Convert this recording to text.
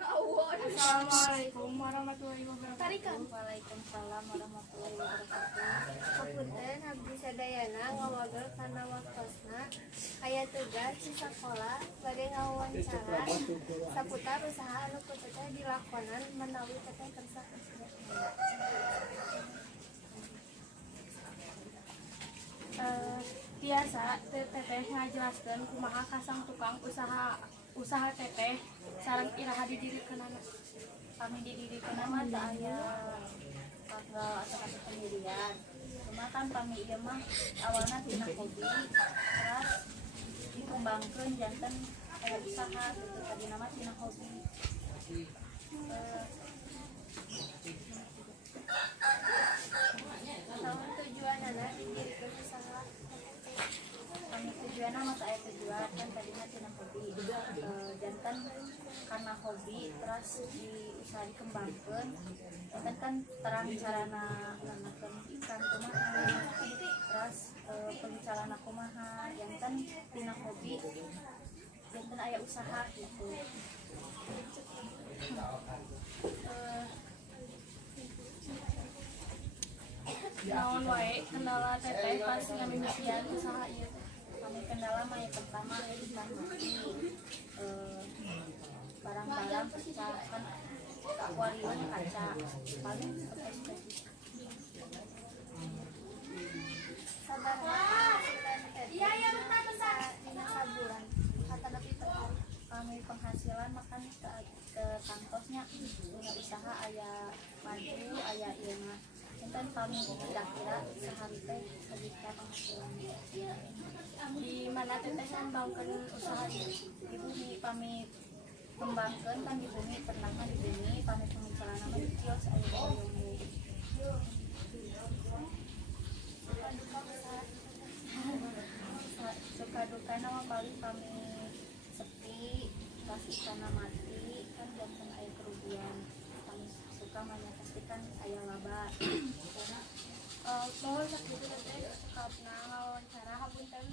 Assalamualaikum warahmatullahi wabarakatuh. Waalaikumsalam warahmatullahi wabarakatuh. Hapunten abdi sadayana ngawagel kana waktosna aya tugas di sakola bade ngawawancara saputar usaha anu kitu teh dilakonan menawi teteh kersa Biasa teteh ngajelaskeun kumaha kasang tukang usaha teteh sareng iraha didirikeunana. Kami didirikan nama tak aya tanggal atau pendirian. Cuma kan kami ieu mah awalna tina hobi, terus dikembangkeun janten aya usaha gitu tadi nama tina hobi. naon tujuanana didirikeun usaha Kami tujuan mah aya tujuan kan tadinya tina hobi. Janten karena hobi terus usaha dikembangkeun. Janten kan terang carana nanakeun ikan kumaha. Terus pembicaraan kumaha janten tina hobi. Janten aya usaha gitu. Naon wae kendala teteh pas ngamimitian usaha ieu teh? Kami kendala mah yang pertama barang-barang kita kan akuarium kaca paling spesifik. dina sabulan kata nepi per Kami penghasilan makan ke kantosnya punya usaha aya maju aya ieu mah. Enten kami kira-kira sehari teh sejuta penghasilan. Di mana teteh ngembangkeun usaha ieu? Di bumi kami kembangkeun kan di bumi pernah kan di bumi kami pembicaraan nama di kios aya ilmu. Suka duka nama paling kami sepi pas istana mati kan jangan aya kerugian. Kami suka manifestikan aya laba. Mohon sakitu teteh karena ngawawancara hapunten